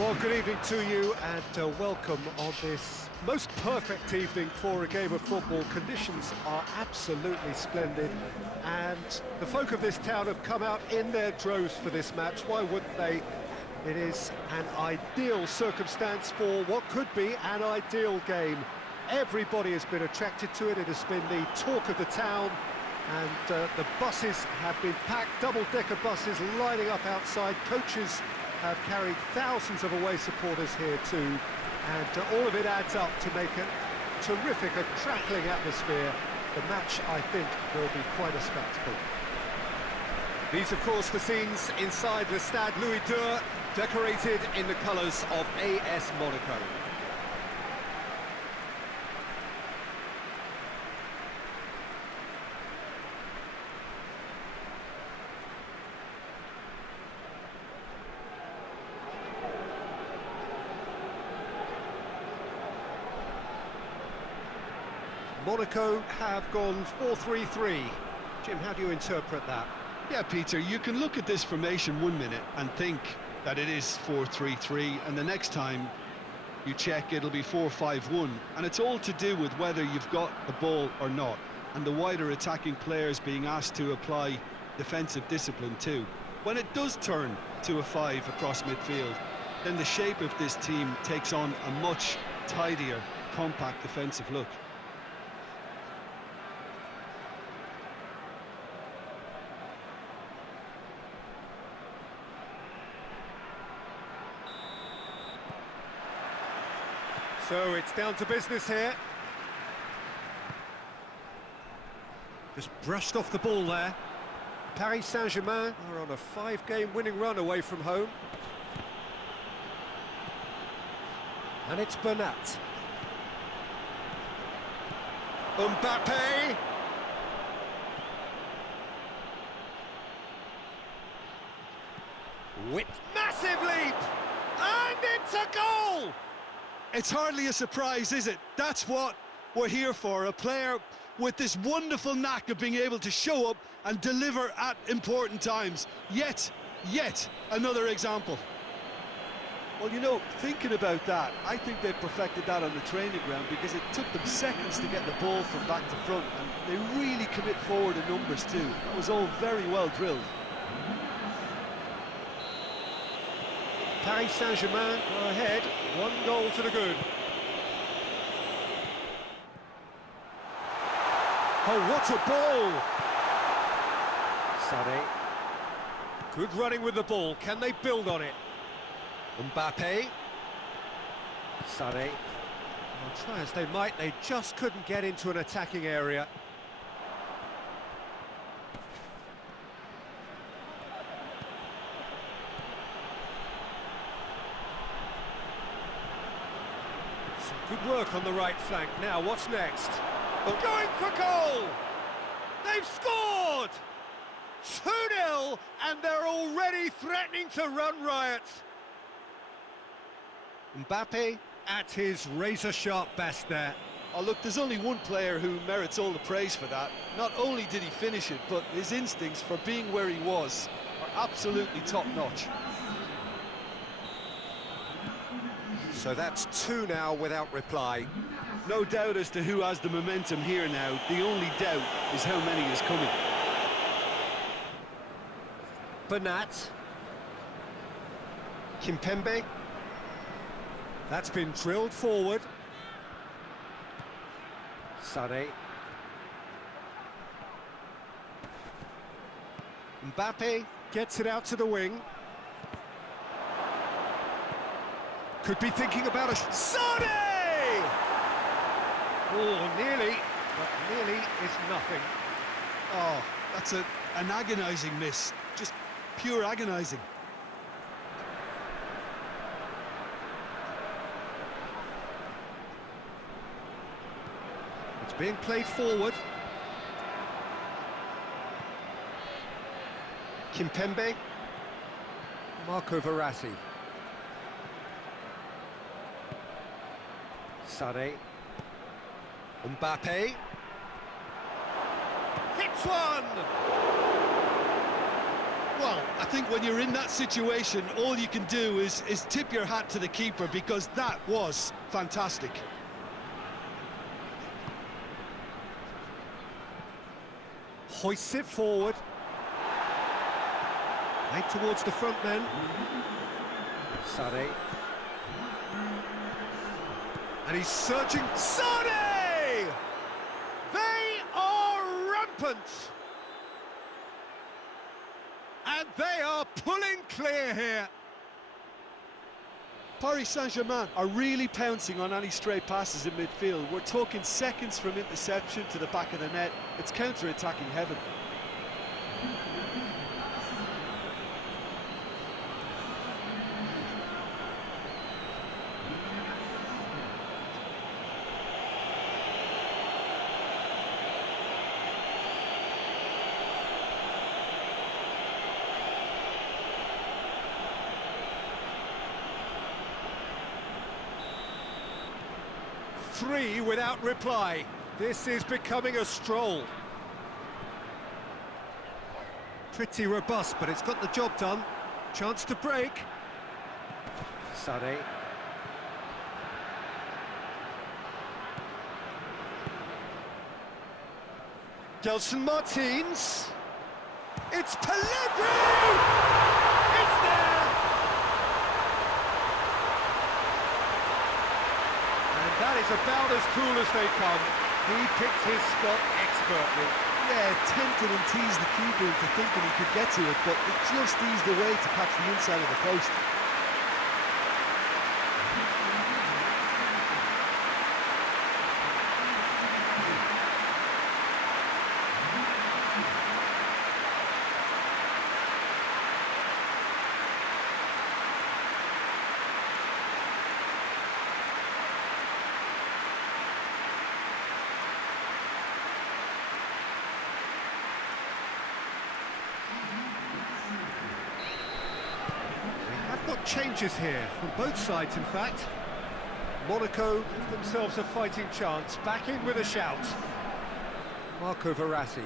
Well, good evening to you and welcome on this most perfect evening for a game of football. Conditions are absolutely splendid and the folk of this town have come out in their droves for this match. Why wouldn't they? It is an ideal circumstance for what could be an ideal game. Everybody has been attracted to it. It has been the talk of the town, and the buses have been packed, double-decker buses lining up outside. Coaches have carried thousands of away supporters here too, and all of it adds up to make a terrific, a crackling atmosphere. The match, I think, will be quite a spectacle. These, of course, the scenes inside the Stade Louis II, decorated in the colours of AS Monaco. Monaco have gone 4-3-3. Jim, how do you interpret that? Yeah, Peter, you can look at this formation 1 minute and think that it is 4-3-3, and the next time you check it'll be 4-5-1, and it's all to do with whether you've got the ball or not, and the wider attacking players being asked to apply defensive discipline too. When it does turn to a 5 across midfield, then the shape of this team takes on a much tidier, compact defensive look. So it's down to business here. Just brushed off the ball there. Paris Saint-Germain are on a 5-game winning run away from home. And it's Bernat. Mbappe! Whipped, massive leap! And it's a goal! It's hardly a surprise, is it? That's what we're here for, a player with this wonderful knack of being able to show up and deliver at important times. Yet another example. Well, you know, thinking about that, I think they've perfected that on the training ground, because it took them seconds to get the ball from back to front, and they really commit forward in numbers too. That was all very well drilled. Paris Saint-Germain go ahead, 1 goal to the good. Oh, what a ball! Sané. Good running with the ball, can they build on it? Mbappe. Sané. Well, try as they might, they just couldn't get into an attacking area. Good work on the right flank. Now, what's next? Oh, going for goal! They've scored! 2-0, and they're already threatening to run riot. Mbappe at his razor-sharp best there. Oh, look, there's only one player who merits all the praise for that. Not only did he finish it, but his instincts for being where he was are absolutely top-notch. So that's 2 now without reply. No doubt as to who has the momentum here now. The only doubt is how many is coming. Bernat. Kimpembe. That's been drilled forward. Sané. Mbappe gets it out to the wing. Could be thinking about a... Sané! Oh, nearly, but nearly is nothing. Oh, that's an agonising miss. Just pure agonising. It's being played forward. Kimpembe. Marco Verratti. Sané. Mbappe. Hits one! Well, I think when you're in that situation, all you can do is tip your hat to the keeper, because that was fantastic. Hoists it forward. Right towards the front men. Sade. And he's searching. Sade! They are rampant! And they are pulling clear here. Paris Saint-Germain are really pouncing on any stray passes in midfield. We're talking seconds from interception to the back of the net. It's counter-attacking heaven. Three without reply. This is becoming a stroll. Pretty robust, but it's got the job done. Chance to break. Sade. Gelson Martins. It's Pellegrini! It's there! And that is about as cool as they come. He picked his spot expertly. Yeah, tempted and teased the keeper into thinking he could get to it, but it just eased away to catch the inside of the post. Changes here from both sides, in fact. Monaco give themselves a fighting chance, back in with a shout. Marco Verratti.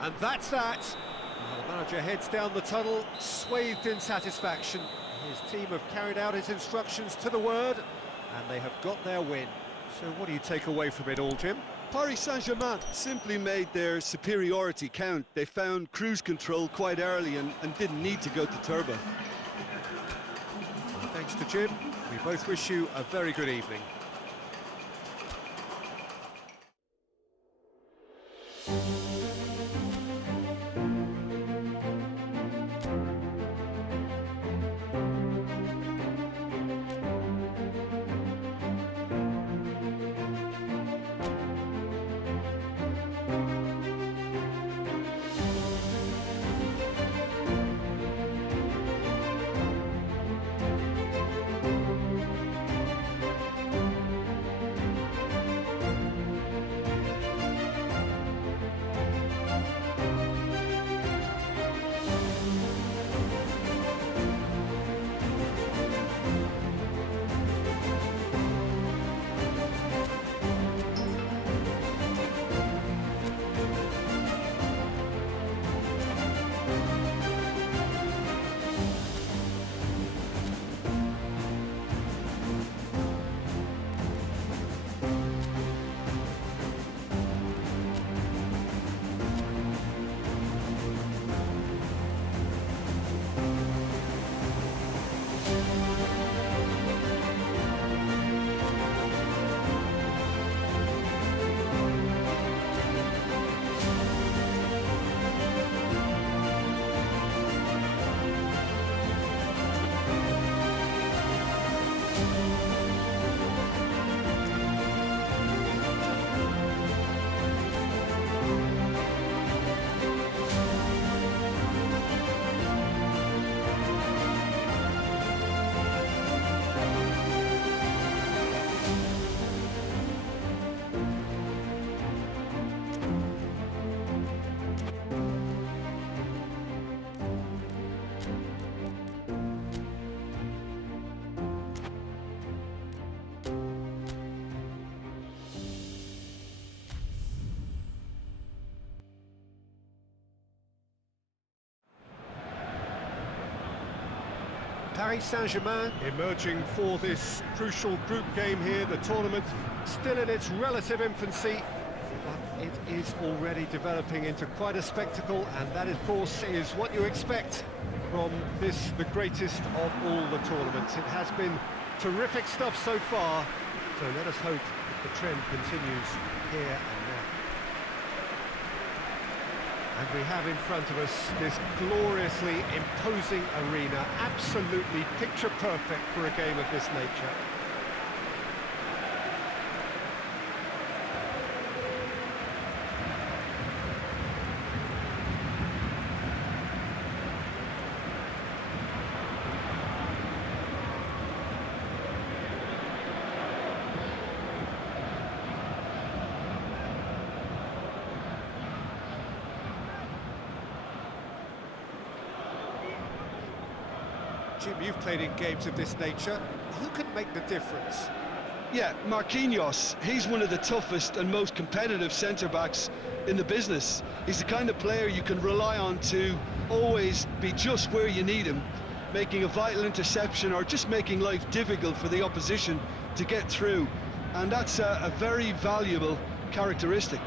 And that's that. Well, the manager heads down the tunnel, swathed in satisfaction. His team have carried out his instructions to the word, and they have got their win. So what do you take away from it all, Jim? Paris Saint-Germain simply made their superiority count. They found cruise control quite early and didn't need to go to turbo. Thanks to Jim. We both wish you a very good evening. Paris Saint-Germain emerging for this crucial group game here, the tournament still in its relative infancy, but it is already developing into quite a spectacle, and that, of course, is what you expect from this, the greatest of all the tournaments. It has been terrific stuff so far, so let us hope that the trend continues here and now. And we have in front of us this gloriously imposing arena, absolutely picture perfect for a game of this nature. Jim, you've played in games of this nature. Who can make the difference? Yeah, Marquinhos, he's one of the toughest and most competitive centre-backs in the business. He's the kind of player you can rely on to always be just where you need him, making a vital interception or just making life difficult for the opposition to get through. And that's a very valuable characteristic.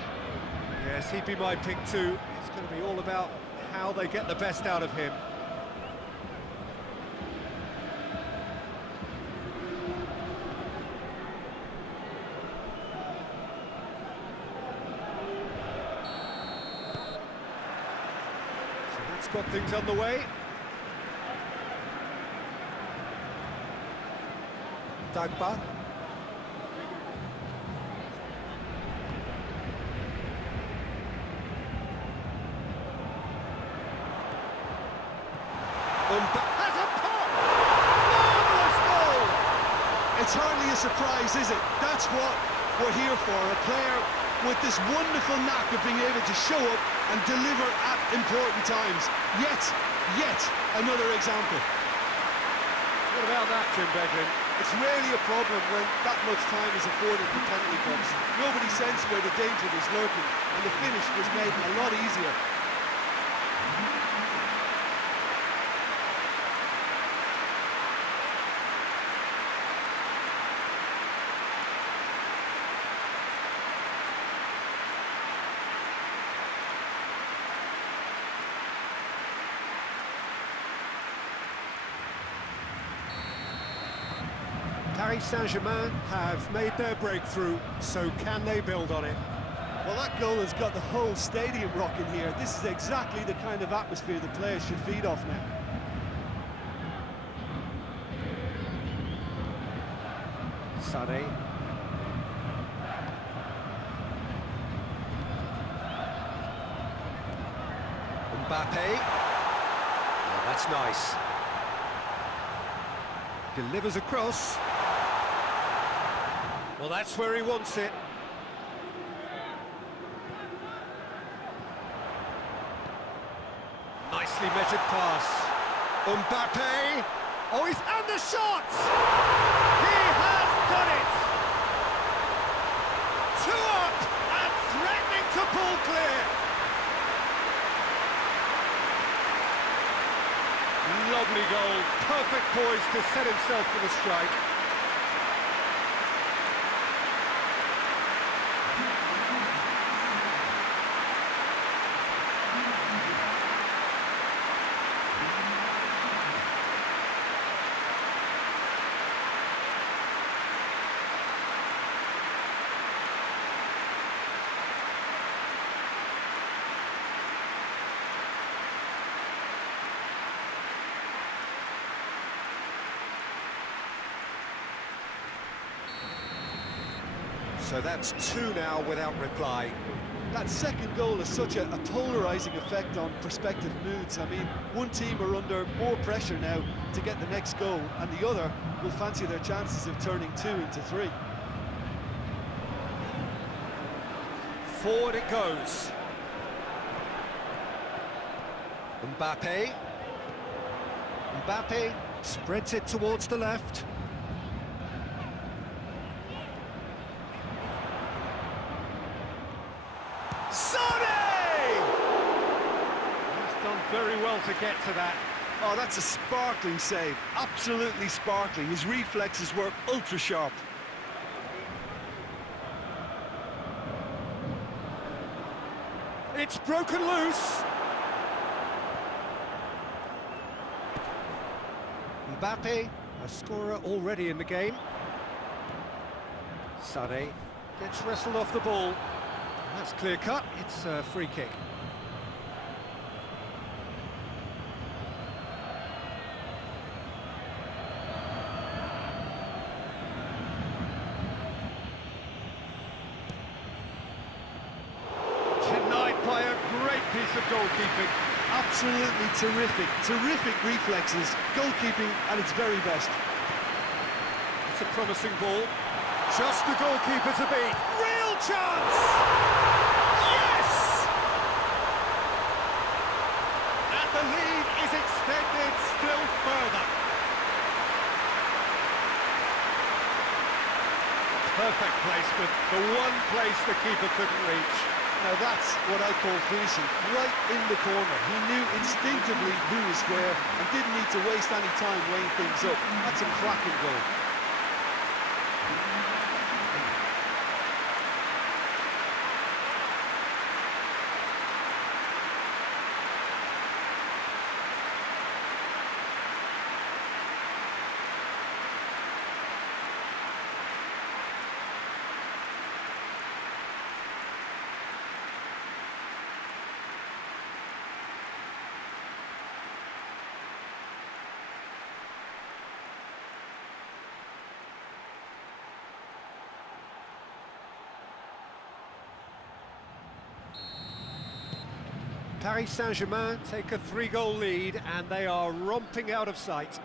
Yes, he'd be my pick too. It's going to be all about how they get the best out of him. Got things on the way. Dagba. Has a pop! Marvellous goal! It's hardly a surprise, is it? That's what we're here for, a player with this wonderful knack of being able to show up and deliver at important times. Yet another example. What about that, Jim Beglin? It's rarely a problem when that much time is afforded in the penalty box. Nobody sensed where the danger was lurking, and the finish was made a lot easier. Paris Saint-Germain have made their breakthrough, so can they build on it? Well, that goal has got the whole stadium rocking here. This is exactly the kind of atmosphere the players should feed off now. Sané. Mbappe. Oh, that's nice. Delivers across. Well, that's where he wants it. Nicely measured pass. Mbappe. Oh, he's and the shot! He has done it! 2 up and threatening to pull clear. Lovely goal, perfect poise to set himself for the strike. So that's 2 now without reply. That second goal has such a polarising effect on prospective moods. I mean, one team are under more pressure now to get the next goal, and the other will fancy their chances of turning 2 into 3. Forward it goes. Mbappe. Mbappe spreads it towards the left. Sané! He's done very well to get to that. Oh, that's a sparkling save. Absolutely sparkling. His reflexes were ultra sharp. It's broken loose. Mbappe, a scorer already in the game. Sané gets wrestled off the ball. That's clear cut. It's a free kick. Denied by a great piece of goalkeeping. Absolutely terrific, terrific reflexes, goalkeeping at its very best. It's a promising ball. Just the goalkeeper to beat. Real chance! Yes! And the lead is extended still further. Perfect placement, the one place the keeper couldn't reach. Now that's what I call finishing, right in the corner. He knew instinctively who was where and didn't need to waste any time weighing things up. That's a cracking goal. Paris Saint-Germain take a 3-goal lead and they are romping out of sight.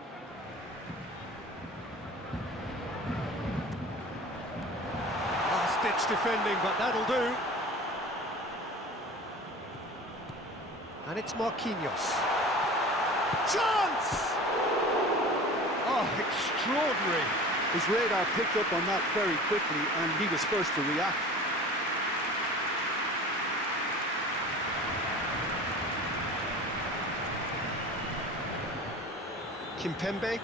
Last-ditch defending, but that'll do. And it's Marquinhos. Chance! Oh, extraordinary. His radar picked up on that very quickly and he was first to react. Kimpembe.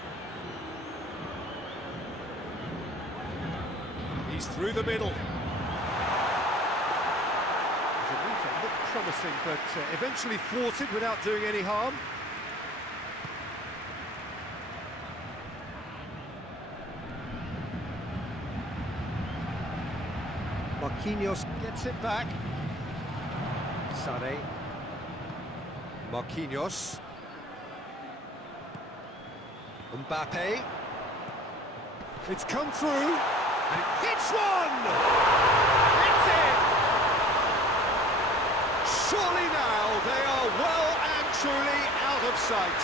He's through the middle. The movement looked promising, but eventually thwarted without doing any harm. Marquinhos gets it back. Sané. Marquinhos. Mbappe. It's come through, and it hits one! It's in! Surely now they are well and truly out of sight.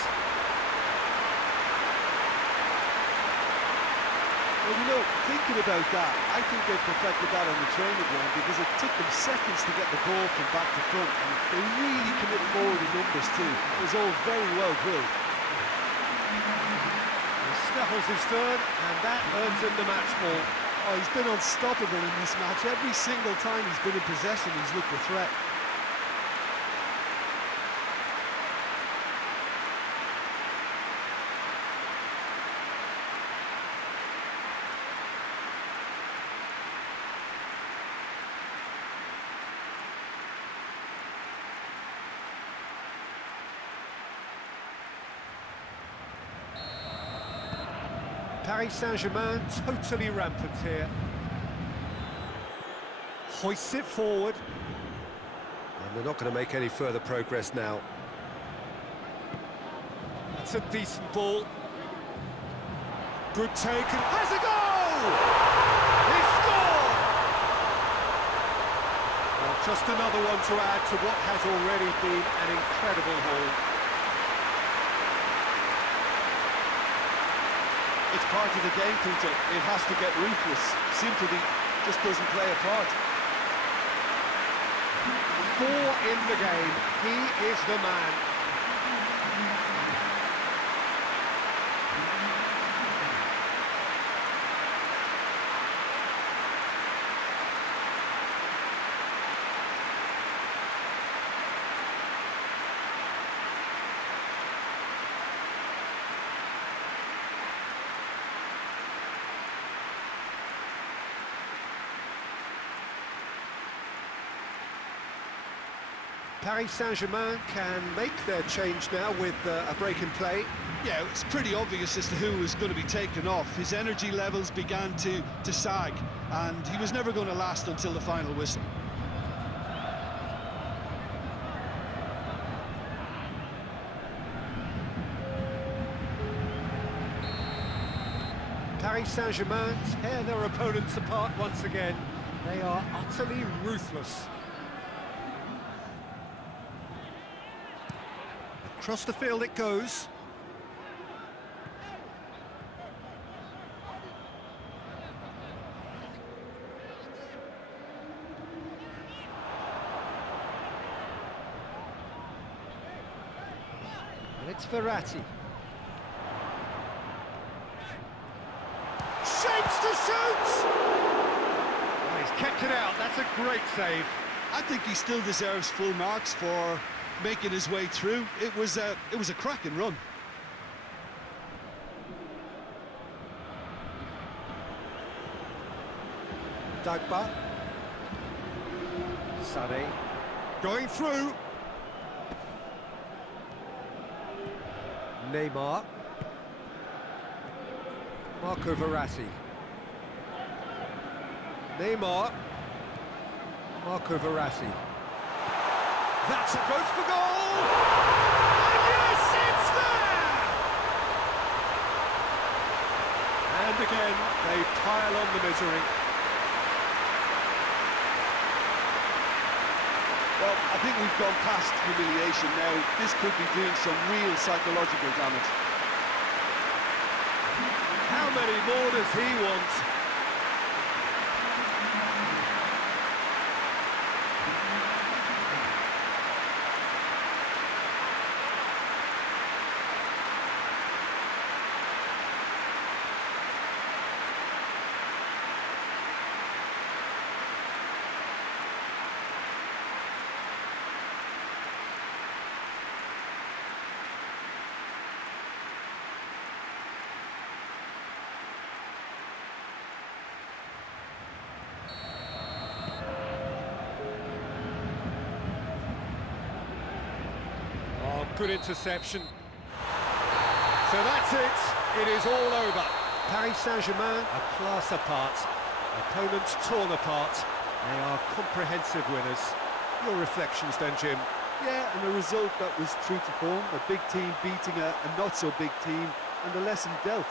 Well, you know, thinking about that, I think they perfected that on the training ground because it took them seconds to get the ball from back to front, and they really commit forward in numbers too. It was all very well drilled. Snuffles his third, and that earns him the match ball. Oh, he's been unstoppable in this match. Every single time he's been in possession, he's looked a threat. Paris Saint-Germain totally rampant here. Hoists it forward. And they're not going to make any further progress now. That's a decent ball. Good take, and has a goal! He scored! Well, just another one to add to what has already been an incredible haul. It's part of the game, Peter. It has to get ruthless. Sympathy just doesn't play a part. 4 in the game. He is the man. Paris Saint-Germain can make their change now with a break in play. Yeah, it's pretty obvious as to who was going to be taken off. His energy levels began to sag, and he was never going to last until the final whistle. Paris Saint-Germain tear their opponents apart once again. They are utterly ruthless. Across the field it goes. And it's Verratti. Shapes to shoot! Oh, he's kept it out, that's a great save. I think he still deserves full marks for making his way through. It was a cracking run. Dagba. Sané. Going through. Neymar. Marco Verratti. Neymar. Marco Verratti. That's a goes for goal! And yes, it's there! And again, they pile on the misery. Well, I think we've gone past humiliation now. This could be doing some real psychological damage. How many more does he want? Good interception. So that's it. It is all over. Paris Saint-Germain a class apart. Opponents torn apart. They are comprehensive winners. Your reflections then, Jim? Yeah, and a result that was true to form. A big team beating a not-so-big team, and the lesson dealt.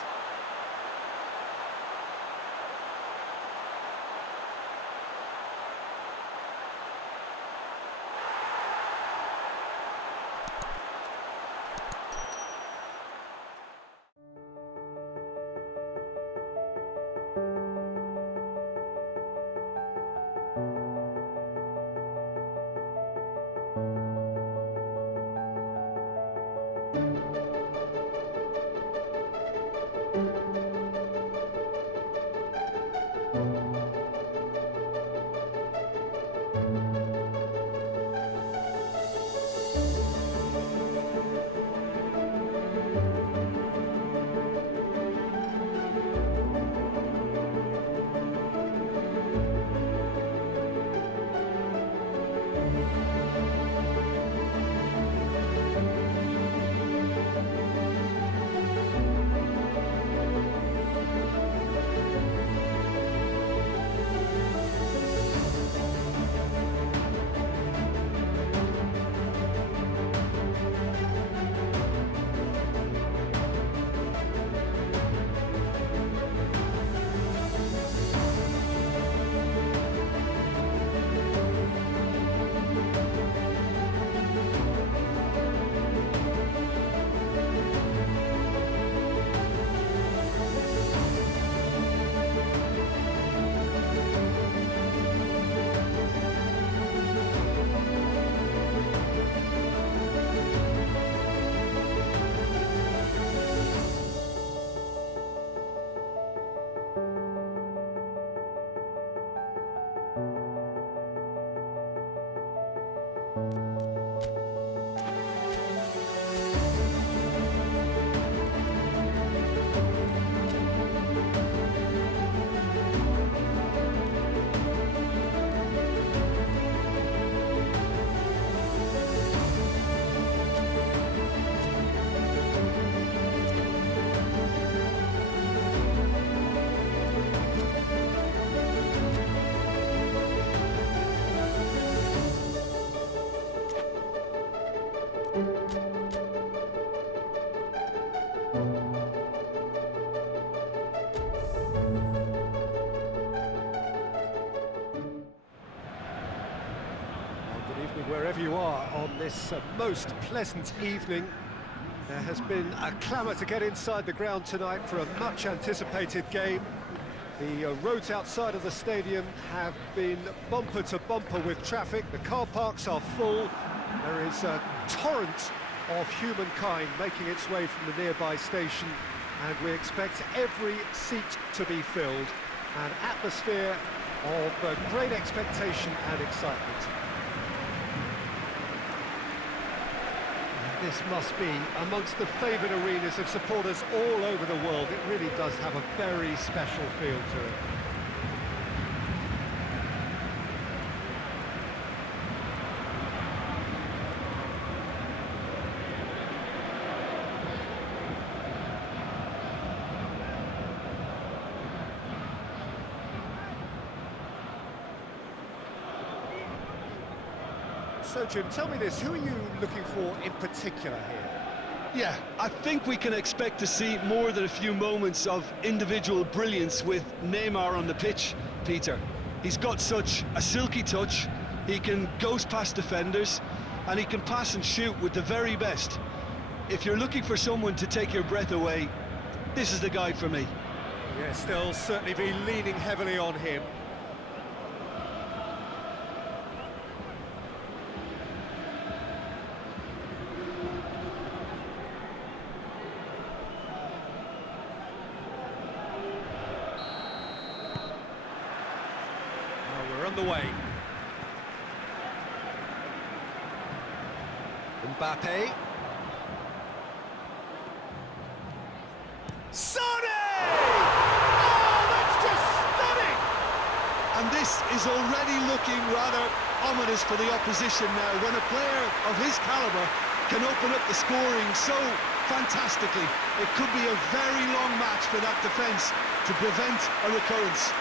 this most pleasant evening. There has been a clamour to get inside the ground tonight for a much-anticipated game. The roads outside of the stadium have been bumper to bumper with traffic. The car parks are full. There is a torrent of humankind making its way from the nearby station, and we expect every seat to be filled. An atmosphere of great expectation and excitement. This must be amongst the favoured arenas of supporters all over the world. It really does have a very special feel to it. So, Jim, tell me this, who are you looking for in particular here? Yeah, I think we can expect to see more than a few moments of individual brilliance with Neymar on the pitch, Peter. He's got such a silky touch, he can ghost past defenders, and he can pass and shoot with the very best. If you're looking for someone to take your breath away, this is the guy for me. Yes, they'll certainly be leaning heavily on him. The way. Mbappe. Sane! Oh, that's just stunning! And this is already looking rather ominous for the opposition now, when a player of his calibre can open up the scoring so fantastically. It could be a very long match for that defence to prevent a recurrence.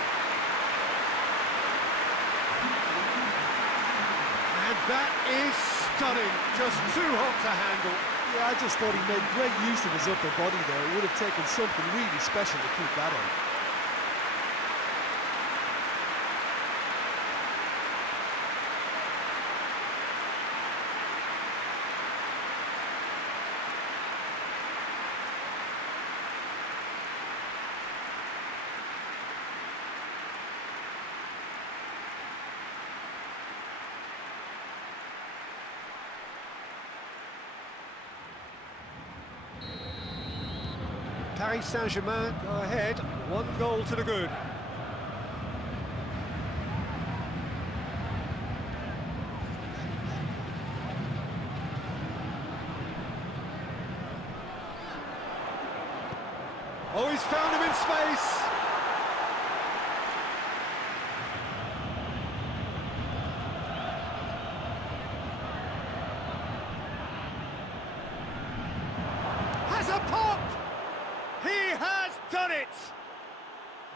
That is stunning, just too hot to handle. Yeah, I just thought he made great use of his upper body there. It would have taken something really special to keep that on. Paris Saint-Germain go ahead, 1 goal to the good. Oh, he's found him in space. Has a pop! He has done it!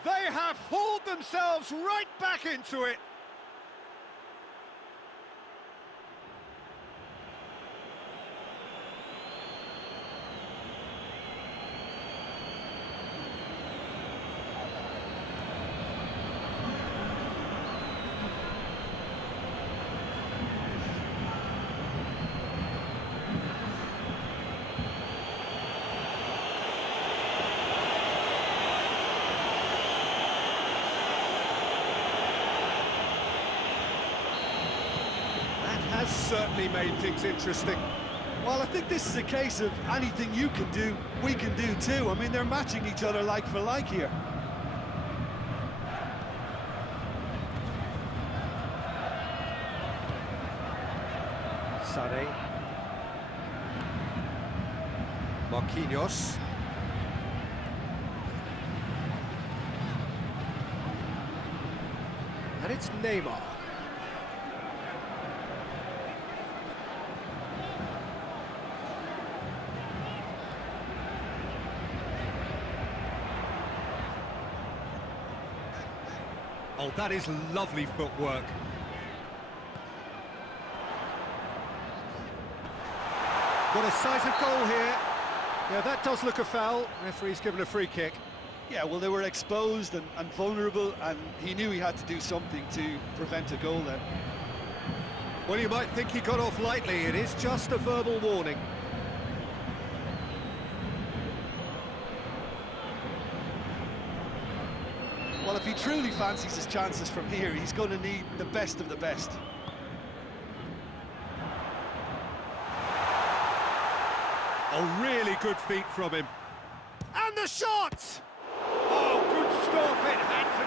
They have hauled themselves right back into it. Has certainly made things interesting. Well, I think this is a case of anything you can do, we can do too. I mean, they're matching each other like for like here. Sané. Marquinhos. And it's Neymar. Oh, that is lovely footwork. What a sight of goal here. Yeah, that does look a foul. Referee's given a free kick. Yeah, well, they were exposed and vulnerable, and he knew he had to do something to prevent a goal then. Well, you might think he got off lightly. It is just a verbal warning. Well, if he truly fancies his chances from here, he's going to need the best of the best. Oh, really good feet from him. And the shot! Oh, good stop, it had to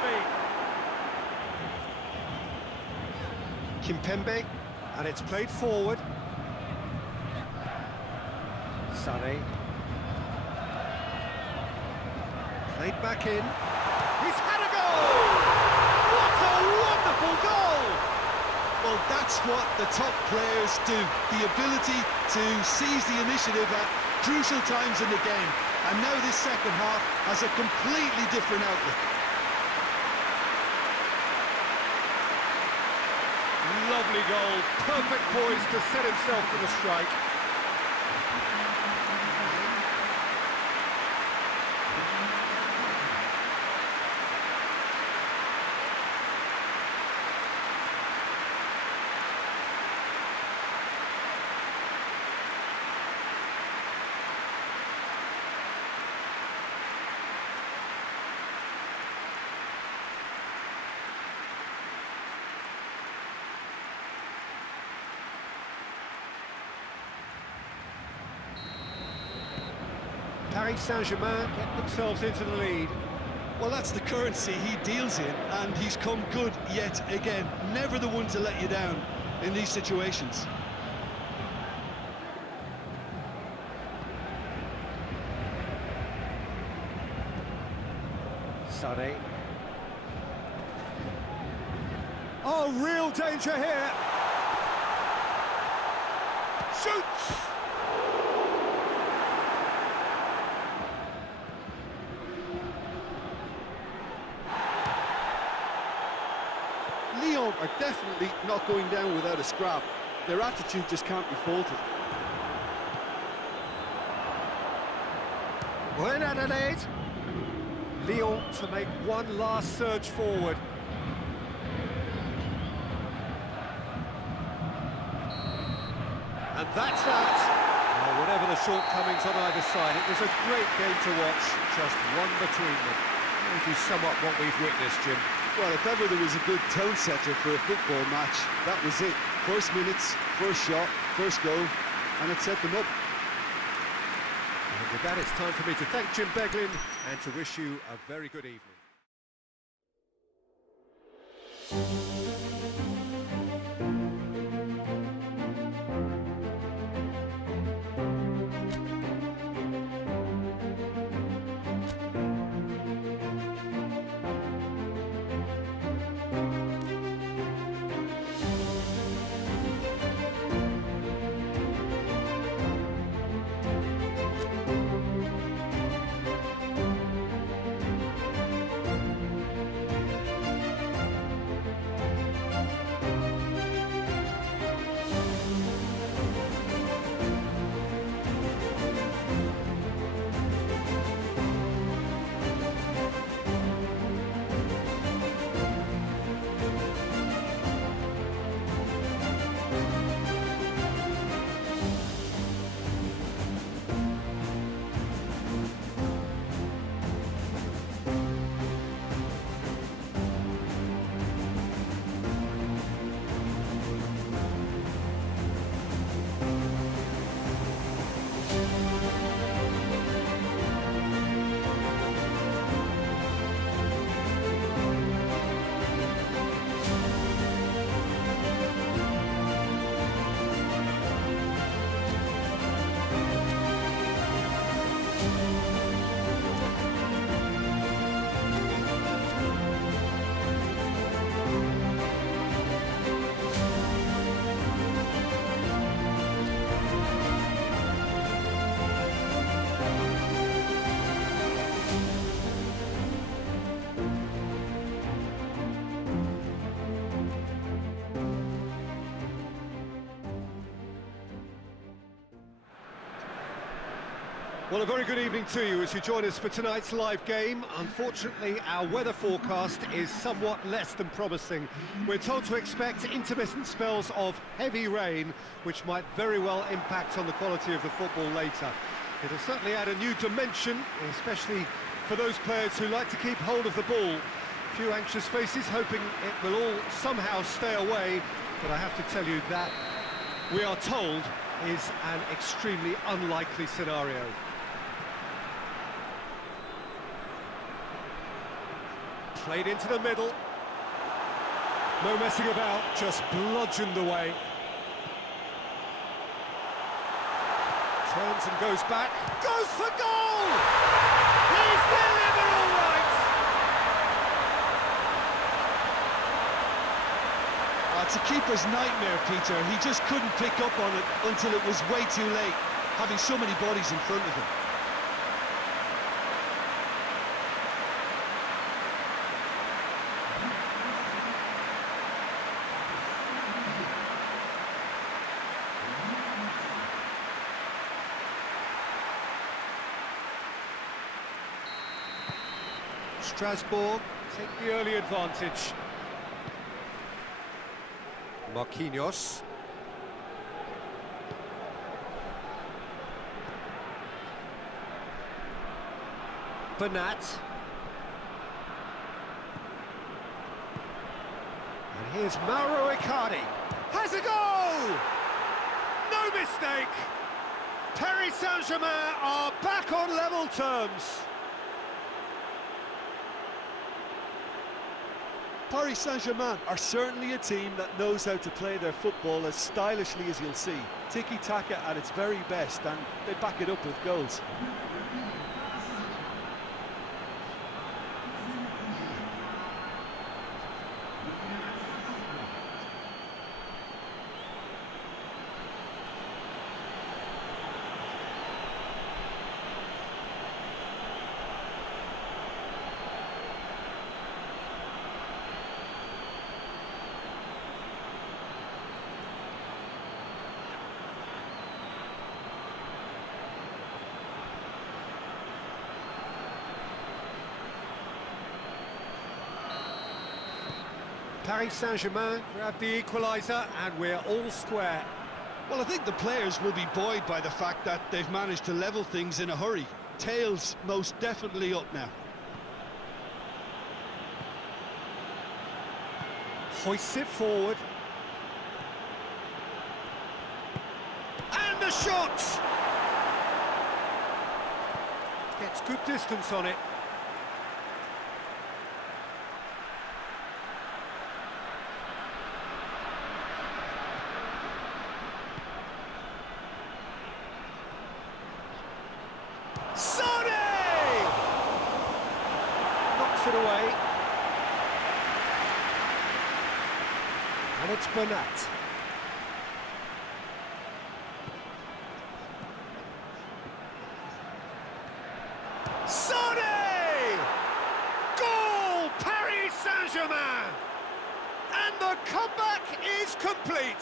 be. Kimpembe, and it's played forward. Sané. Played back in. He's had a goal! What a wonderful goal! Well, that's what the top players do. The ability to seize the initiative at crucial times in the game. And now this second half has a completely different outlook. Lovely goal. Perfect poise to set himself for the strike. Saint-Germain get themselves into the lead. Well, that's the currency he deals in, and he's come good yet again. Never the one to let you down in these situations. Sané. Oh, real danger here. Shoots! Lyon are definitely not going down without a scrap. Their attitude just can't be faulted. Well, in Adelaide, Lyon to make one last surge forward. And that's that. Oh, whatever the shortcomings on either side, it was a great game to watch, just one between them. How would you sum up what we've witnessed, Jim? Well, if ever there was a good tone setter for a football match, that was it. First minutes, first shot, first goal, and it set them up. And with that, it's time for me to thank Jim Beglin and to wish you a very good evening. Well, a very good evening to you as you join us for tonight's live game. Unfortunately, our weather forecast is somewhat less than promising. We're told to expect intermittent spells of heavy rain, which might very well impact on the quality of the football later. It'll certainly add a new dimension, especially for those players who like to keep hold of the ball. A few anxious faces hoping it will all somehow stay away, but I have to tell you that we are told is an extremely unlikely scenario. Played into the middle. No messing about, just bludgeoned away. Turns and goes back. Goes for goal! He's delivered all right! It's a keeper's nightmare, Peter. He just couldn't pick up on it until it was way too late, having so many bodies in front of him. Strasbourg take the early advantage. Marquinhos. Bernat. And here's Mauro Icardi. Has a goal! No mistake! Paris Saint-Germain are back on level terms. Paris Saint-Germain are certainly a team that knows how to play their football as stylishly as you'll see. Tiki-taka at its very best, and they back it up with goals. Paris Saint-Germain grab the equaliser and we're all square. Well, I think the players will be buoyed by the fact that they've managed to level things in a hurry. Tails most definitely up now. Hoists it forward. And the shot! Gets good distance on it. Knocks it away. And it's Bernat. Sané! Goal! Paris Saint-Germain! And the comeback is complete.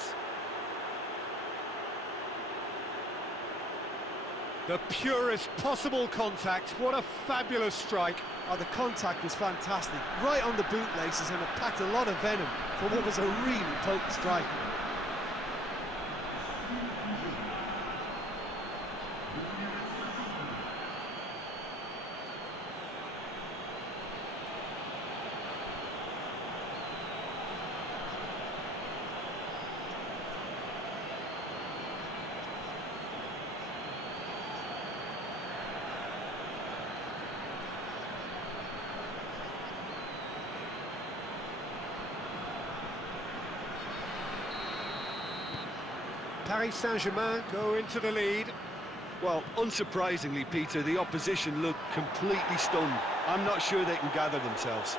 The purest possible contact. What a fabulous strike. Oh, the contact was fantastic, right on the bootlaces, and it packed a lot of venom for what was a really potent strike. Paris Saint-Germain go into the lead. Well, unsurprisingly, Peter, the opposition look completely stunned. I'm not sure they can gather themselves.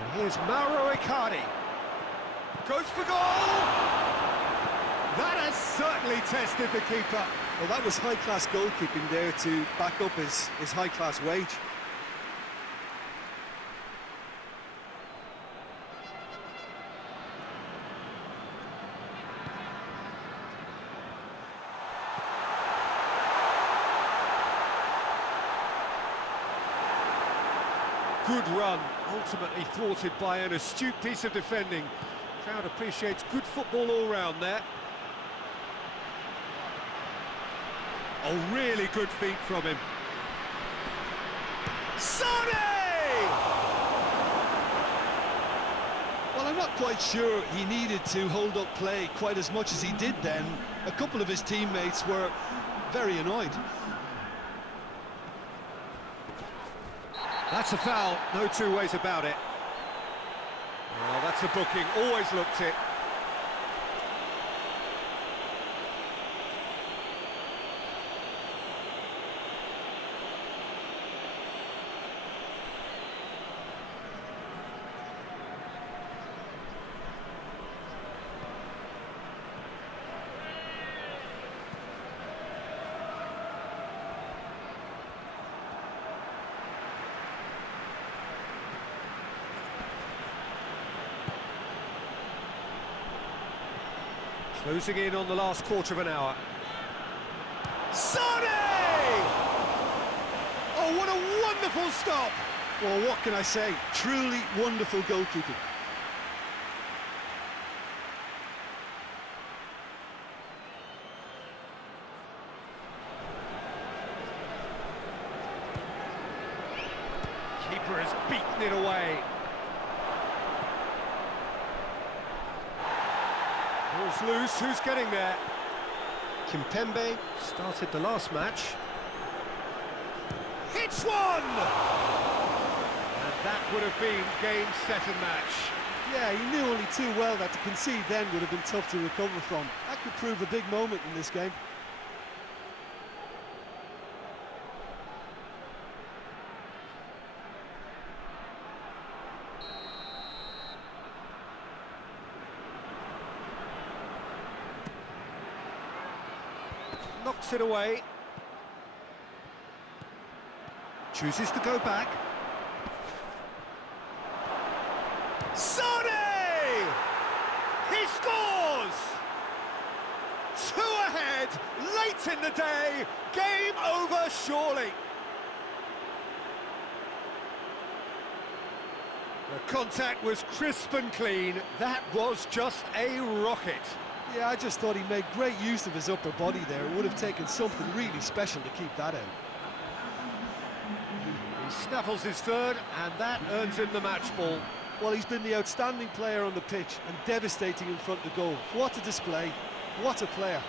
And here's Mauro Icardi. Goes for goal! That has certainly tested the keeper. Well, that was high-class goalkeeping there to back up his high-class wage. Good run, ultimately thwarted by an astute piece of defending. Crowd appreciates good football all round there. Oh, really good feet from him. Sonny! Well, I'm not quite sure he needed to hold up play quite as much as he did then. A couple of his teammates were very annoyed. That's a foul, no two ways about it. Well, that's a booking, always looked it. Closing in on the last quarter of an hour. Sonny! Oh, what a wonderful stop! Well, what can I say? Truly wonderful goalkeeping. Keeper has beaten it away. Ball's loose, who's getting there? Kimpembe started the last match. Hits one! And that would have been game, set and match. Yeah, he knew only too well that to concede then would have been tough to recover from. That could prove a big moment in this game. Knocks it away. Chooses to go back. Sonny! He scores! 2 ahead, late in the day, game over surely. The contact was crisp and clean, that was just a rocket. Yeah, I just thought he made great use of his upper body there. It would have taken something really special to keep that out. He snaffles his third, and that earns him the match ball. Well, he's been the outstanding player on the pitch and devastating in front of goal. What a display, what a player.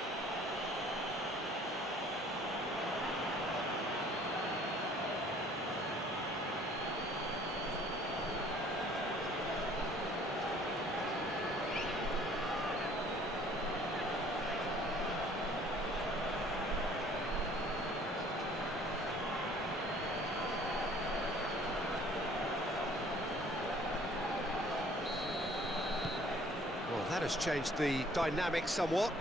Well, that has changed the dynamic somewhat.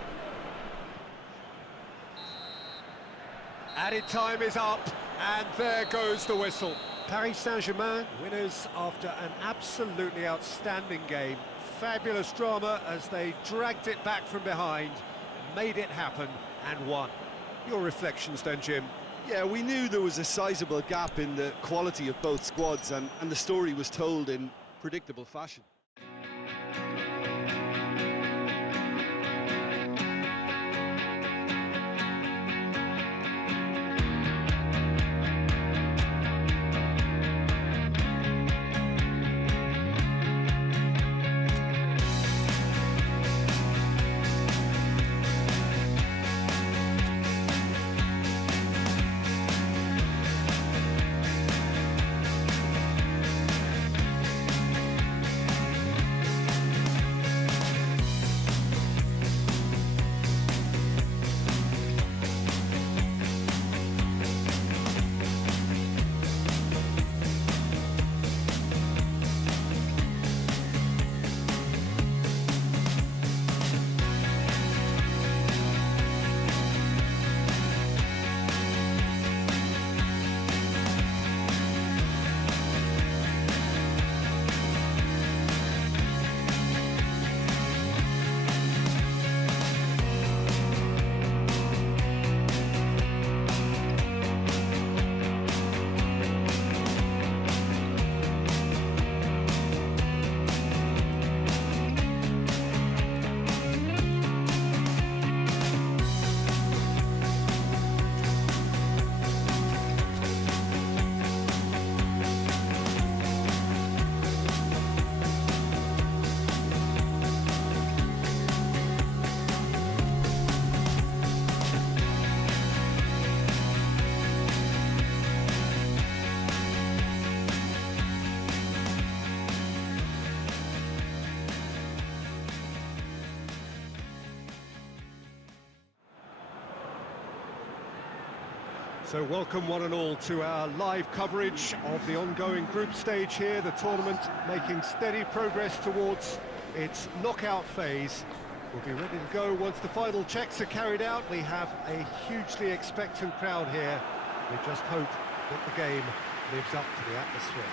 Added time is up, and there goes the whistle. Paris Saint-Germain, winners after an absolutely outstanding game. Fabulous drama as they dragged it back from behind, made it happen, and won. Your reflections then, Jim? Yeah, we knew there was a sizable gap in the quality of both squads, and the story was told in predictable fashion. So welcome one and all to our live coverage of the ongoing group stage here, the tournament making steady progress towards its knockout phase. We'll be ready to go once the final checks are carried out. We have a hugely expectant crowd here. We just hope that the game lives up to the atmosphere.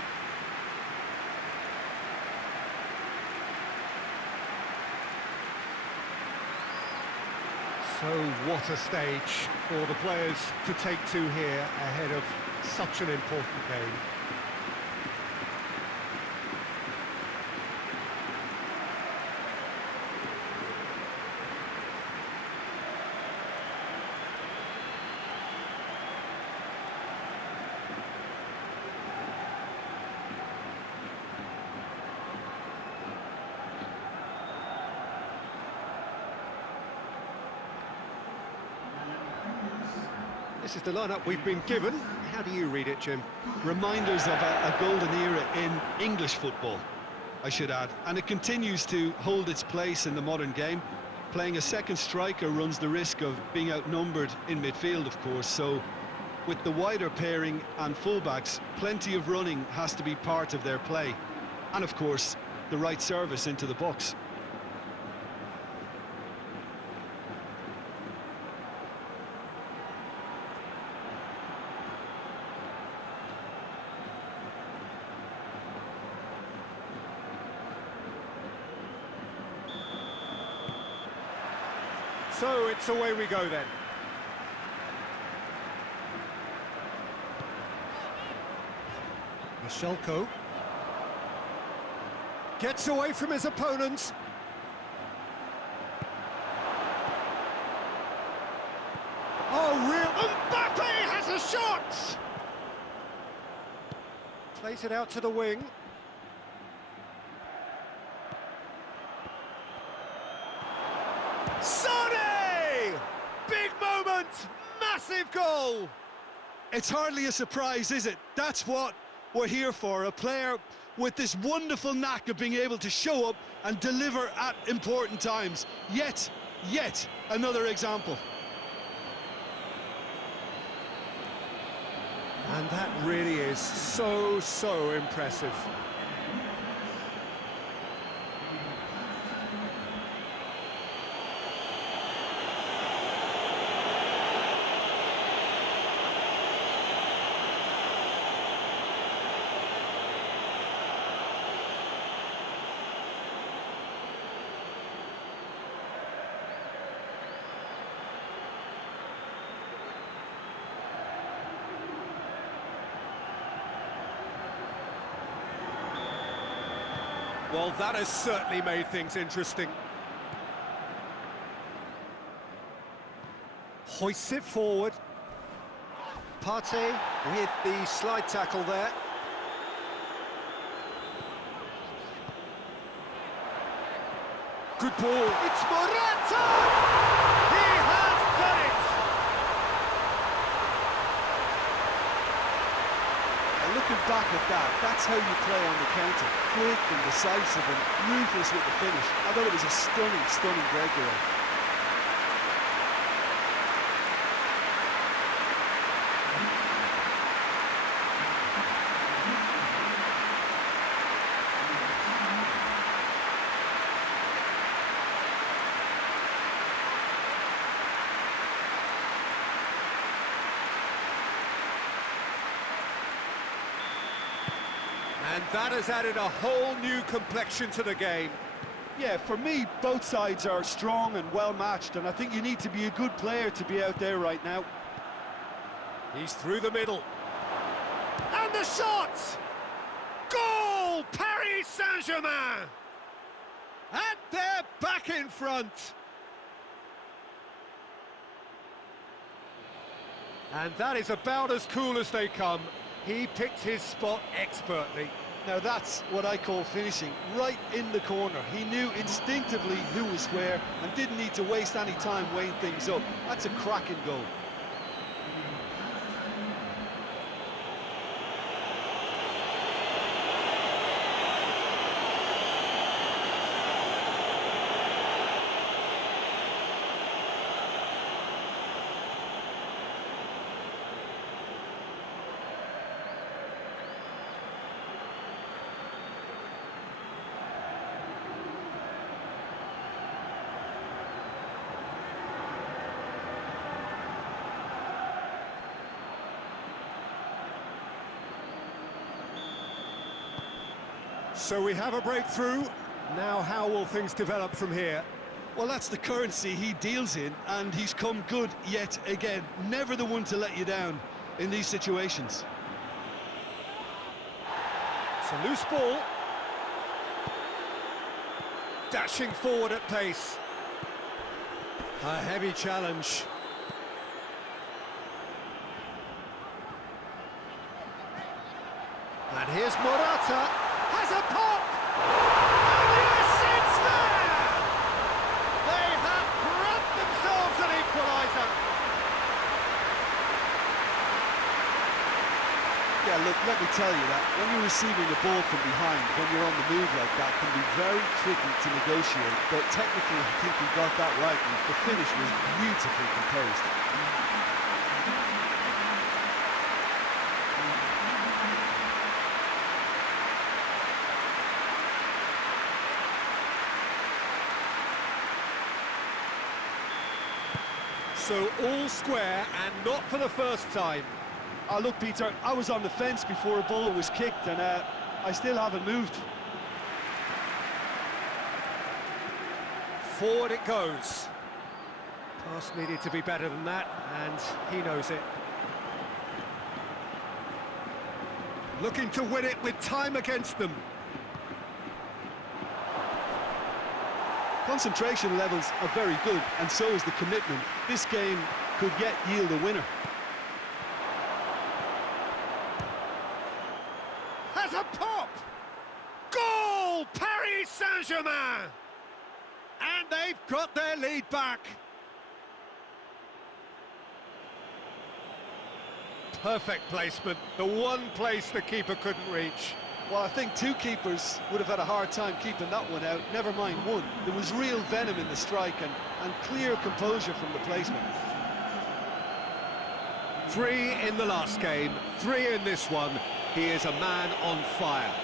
So what a stage for the players to take to here ahead of such an important game. This is the lineup we've been given. How do you read it, Jim? Reminders of a golden era in English football, I should add. And it continues to hold its place in the modern game. Playing a second striker runs the risk of being outnumbered in midfield, of course. So with the wider pairing and fullbacks, plenty of running has to be part of their play. And of course, the right service into the box. So it's away we go then. Michelko gets away from his opponents. Oh, real Mbappe has a shot! Plays it out to the wing. Sonny! Big moment! Massive goal! It's hardly a surprise, is it? That's what we're here for, a player with this wonderful knack of being able to show up and deliver at important times. Yet another example. And that really is so impressive. Well, that has certainly made things interesting. Hoists it forward. Partey with the slide tackle there. Good ball. It's Morata! He has done it! And looking back at that, that's how you play on the counter. Quick and decisive and ruthless with the finish. I thought it was a stunning breakaway. And that has added a whole new complexion to the game. Yeah, for me, both sides are strong and well-matched, and I think you need to be a good player to be out there right now. He's through the middle. And the shot! Goal! Paris Saint-Germain! And they're back in front. And that is about as cool as they come. He picked his spot expertly. Now that's what I call finishing, right in the corner. He knew instinctively who was where and didn't need to waste any time weighing things up. That's a cracking goal. So we have a breakthrough. Now how will things develop from here? Well, that's the currency he deals in, and he's come good yet again. Never the one to let you down in these situations. It's a loose ball. Dashing forward at pace. A heavy challenge. And here's Morata. Has a pop! And yes, it's there! They have grabbed themselves an equaliser. Yeah, look, let me tell you that when you're receiving a ball from behind, when you're on the move like that, can be very tricky to negotiate. But technically, I think he got that right, and the finish was beautifully composed. So all square, and not for the first time. Look, Peter, I was on the fence before a ball was kicked, and I still haven't moved. Forward it goes. Pass needed to be better than that, and he knows it. Looking to win it with time against them. Concentration levels are very good, and so is the commitment. This game could yet yield a winner. Has a pop! Goal! Paris Saint-Germain! And they've got their lead back. Perfect placement, the one place the keeper couldn't reach. Well, I think two keepers would have had a hard time keeping that one out, never mind one. There was real venom in the strike and clear composure from the placement. 3 in the last game, 3 in this one. He is a man on fire.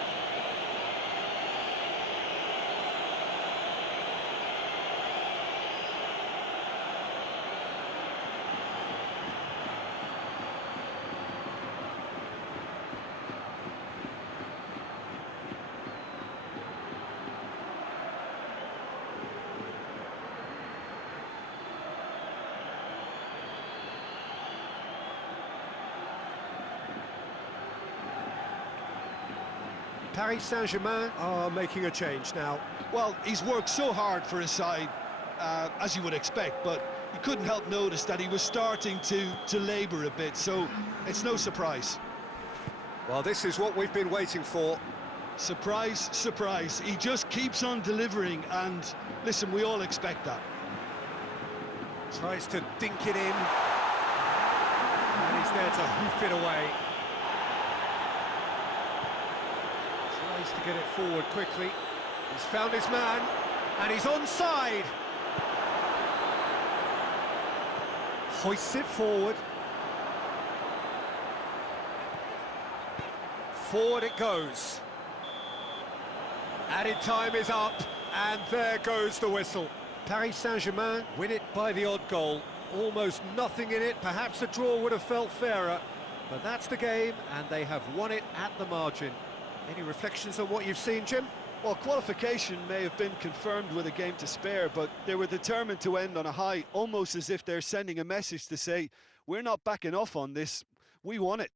Paris Saint-Germain are making a change now. Well, he's worked so hard for his side, as you would expect, but you couldn't help notice that he was starting to labour a bit, so it's no surprise. Well, this is what we've been waiting for. Surprise, surprise. He just keeps on delivering, and listen, we all expect that. Tries to dink it in. And he's there to hoof it away. Tries to get it forward quickly. He's found his man, and he's onside. Hoists it forward. Forward it goes. Added time is up, and there goes the whistle. Paris Saint-Germain win it by the odd goal. Almost nothing in it. Perhaps a draw would have felt fairer, but that's the game, and they have won it at the margin. Any reflections on what you've seen, Jim? Well, qualification may have been confirmed with a game to spare, but they were determined to end on a high, almost as if they're sending a message to say, we're not backing off on this, we won it.